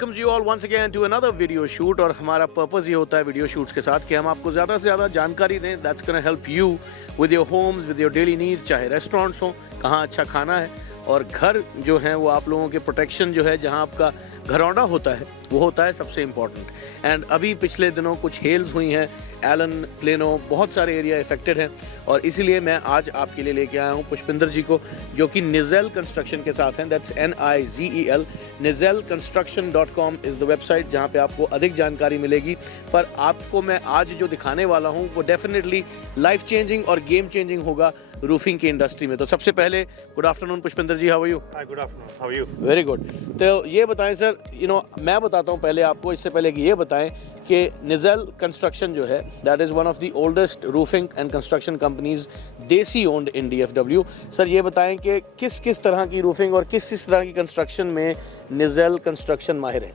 Welcomes you all once again to another video shoot. और हमारा purpose ये होता है वीडियो शूट्स के साथ कि हम आपको ज़्यादा से ज़्यादा जानकारी दें that's gonna help you with your homes, with your daily needs, चाहे रेस्टोरेंट्स हों, कहाँ अच्छा खाना है, और घर जो है वो आप लोगों के प्रोटेक्शन जो है, जहाँ आपका घरौंडा होता है वो होता है सबसे इम्पॉर्टेंट। एंड अभी पिछले दिनों कुछ हेल्स हुई हैं, एलन, प्लेनो, बहुत सारे एरिया इफेक्टेड हैं, और इसीलिए मैं आज आपके लिए लेके आया हूँ पुष्पिंदर जी को, जो कि निज़ेल कंस्ट्रक्शन के साथ हैं। That's NIZEL। nizelconstruction.com is the website जहाँ पे आपको अधिक जानकारी मिलेगी। पर आपको मैं आज जो दिखाने वाला हूँ वो डेफिनेटली लाइफ चेंजिंग और गेम चेंजिंग होगा रूफिंग की इंडस्ट्री में। तो सबसे पहले good afternoon Pushpinder ji, how are you? Hi, good afternoon, how are you? Very good. तो ये बताएं सर, मैं बताता हूँ पहले आपको, इससे पहले कि ये बताएं कि निज़ेल कंस्ट्रक्शन जो है that is one of the oldest roofing and construction companies देसी ओन्ड इन DFW। सर ये बताएं कि किस किस तरह की रूफिंग और किस किस तरह की कंस्ट्रक्शन में निज़ेल कंस्ट्रक्शन माहिर है?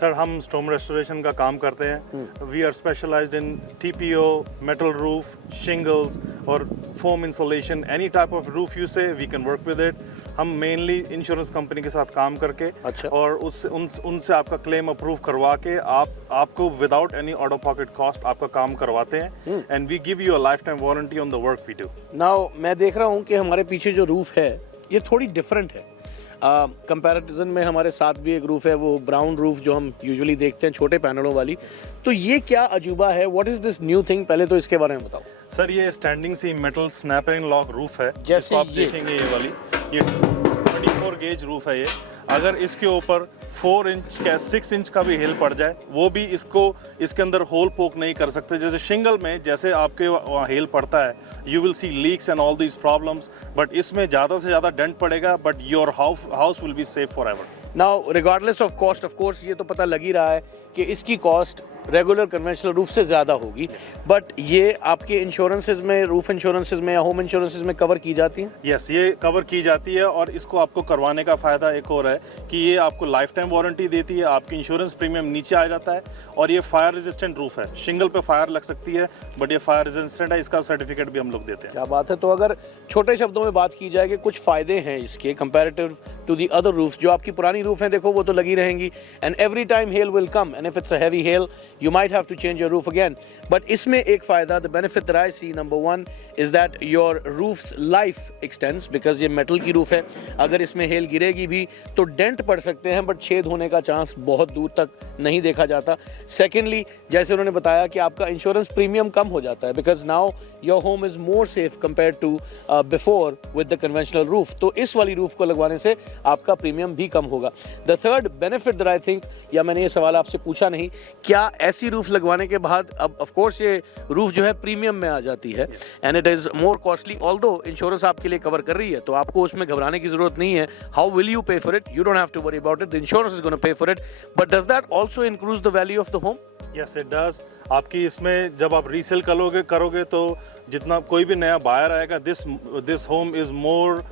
सर, हम स्टॉर्म रेस्टोरेशन का काम करते हैं। We are specialised in TPO, metal roof, shingles और foam insulation. Any type of roof you say we can work with it. हम मेनली इंश्योरेंस कंपनी के साथ काम करके अच्छा। और उनसे आपका क्लेम अप्रूव करवा के आपको without any out of pocket cost आपका काम करवाते हैं। And we give you a lifetime warranty on the work we do. Now मैं देख रहा हूँ कि हमारे पीछे जो रूफ है ये थोड़ी डिफरेंट है। कंपैरिजन में हमारे साथ भी एक रूफ है, वो ब्राउन रूफ जो हम यूजुअली देखते हैं, छोटे पैनलों वाली। तो ये क्या अजूबा है? What is this new thing? पहले तो इसके बारे में बताओ सर, ये standing seam metal snap and lock roof है। जैसे आप ये देखेंगे ये वाली, ये 24 गेज रूफ है ये। अगर इसके ऊपर 4 इंच का 6 इंच का भी हिल पड़ जाए, वो भी इसके अंदर होल पोक नहीं कर सकते। जैसे शिंगल में जैसे आपके वहाँ हेल पड़ता है, you will see leaks and all these problems, but इसमें ज़्यादा से ज़्यादा डेंट पड़ेगा, but your house will be safe for ever. Now regardless of cost, of course ये तो पता लग ही रहा है कि इसकी कॉस्ट रेगुलर कन्वेंशनल रूफ से ज़्यादा होगी, बट ये आपके इंश्योरेंसेज में, रूफ इंश्योरेंसेज में या होम इंश्योरेंसेज में कवर की जाती है? यस, ये कवर की जाती है। और इसको आपको करवाने का फ़ायदा एक और है कि ये आपको लाइफ टाइम वारंटी देती है, आपकी इंश्योरेंस प्रीमियम नीचे आ जाता है, और ये फायर रेजिस्टेंट रूफ है। शिंगल पे फायर लग सकती है, बट ये फायर रेजिस्टेंट है, इसका सर्टिफिकेट भी हम लोग देते हैं। क्या बात है। तो अगर छोटे शब्दों में बात की जाए कि कुछ फ़ायदे हैं इसके comparative to the other roof, जो आपकी पुरानी रूफ है देखो वो तो लगी रहेंगी, and every time hell will come, and if it's a heavy hello you might have to change your roof again. But इसमें एक फ़ायदा, the benefit that I see, number one is that your roof's life extends, because ये metal की roof है। अगर इसमें hello गिरेगी भी तो डेंट पड़ सकते हैं, बट छेद होने का चांस बहुत दूर तक नहीं देखा जाता। सेकेंडली, जैसे उन्होंने बताया कि आपका इंश्योरेंस प्रीमियम कम हो जाता है, because now your home is more safe compare to before with the conventional roof. तो इस वाली रूफ को लगवाने से आपका प्रीमियम भी कम होगा। The third benefit that I think, या मैंने ये सवाल आपसे पूछा नहीं, क्या ऐसी रूफ लगवाने के बाद अब ऑफ कोर्स ये रूफ जो है प्रीमियम में आ जाती है and it is more costly, although insurance आपके लिए कवर कर रही है, तो आपको उसमें घबराने की जरूरत नहीं है। How will you pay for it? You don't have to worry about it, the insurance is gonna pay for it. But does that also increase the value of the home? Yes, it does. आपकी इसमें जब आप resale करोगे तो जितना कोई भी नया बायर आएगा, this home is more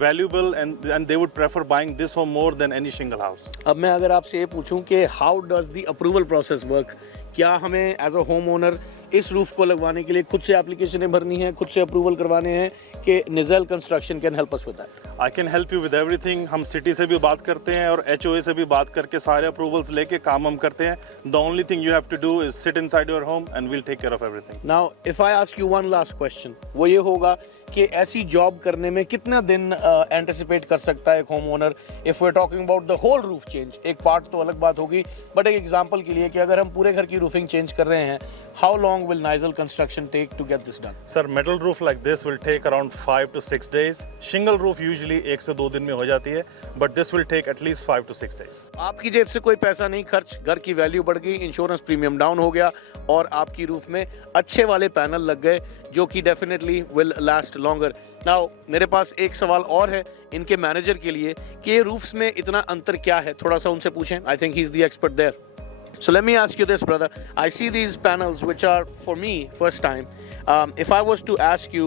valuable and they would prefer buying this home more than any shingle house. अब मैं अगर आपसे ये पूछूं कि how does the approval process work, क्या हमें एज अ होम ओनर इस रूफ को लगवाने के लिए खुद से एप्लीकेशनें भरनी है, खुद से अप्रूवल करवाने हैं, कि Nizel construction can help us with that? I can help you with everything. हम सिटी से भी बात करते हैं और HOA से भी बात करके सारे अप्रूवल्स लेके काम हम करते हैं। The only thing you have to do is sit inside your home and we'll take care of everything. Now, if I ask you one last question, वो ये होगा कि ऐसी जॉब करने में कितना दिन एंटिसिपेट कर सकता है एक homeowner, if we are talking about the whole roof change? एक पार्ट तो अलग बात होगी, बट एक एग्जांपल के लिए कि अगर हम पूरे घर की रूफिंग चेंज कर रहे हैं, how long will Nizel construction take to get this done? Sir, metal roof like this will take around 5 to 6 days. Shingle roof usually 1 से 2 दिन में हो जाती है, but this will take at least 5 to 6 days. आपकी जेब से कोई पैसा नहीं खर्च, घर की वैल्यू बढ़ गई, इंश्योरेंस प्रीमियम डाउन हो गया, और आपकी रूफ में अच्छे वाले पैनल लग गए जो कि definitely will last longer. Now मेरे पास एक सवाल और है इनके मैनेजर के लिए कि ये रूफ्स में इतना अंतर क्या है, थोड़ा सा उनसे पूछें। I think he is the expert there. So let me ask you this, brother. I see these panels, which are for me first time. If I was to ask you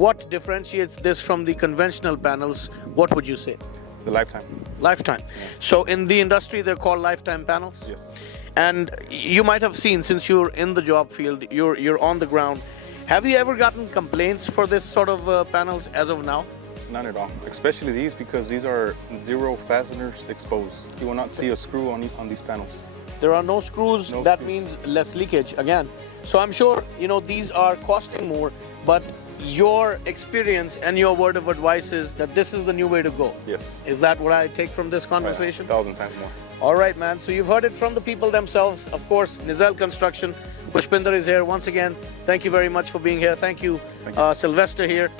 what differentiates this from the conventional panels, what would you say? The lifetime. Lifetime. So in the industry, they're called lifetime panels. Yes. And you might have seen, since you're in the job field, you're on the ground. Have you ever gotten complaints for this sort of panels as of now? none at all. Especially these, because these are zero fasteners exposed. You will not see a screw on these panels. There are no screws. No That screws. means less leakage again. So I'm sure, you know, these are costing more, but your experience and your word of advice is that this is the new way to go. Yes. Is that what I take from this conversation? 1,000 times more. All right, man. So you've heard it from the people themselves. Of course, Nizal Construction. Pushpinder is here once again. Thank you very much for being here. Thank you, Sylvester here.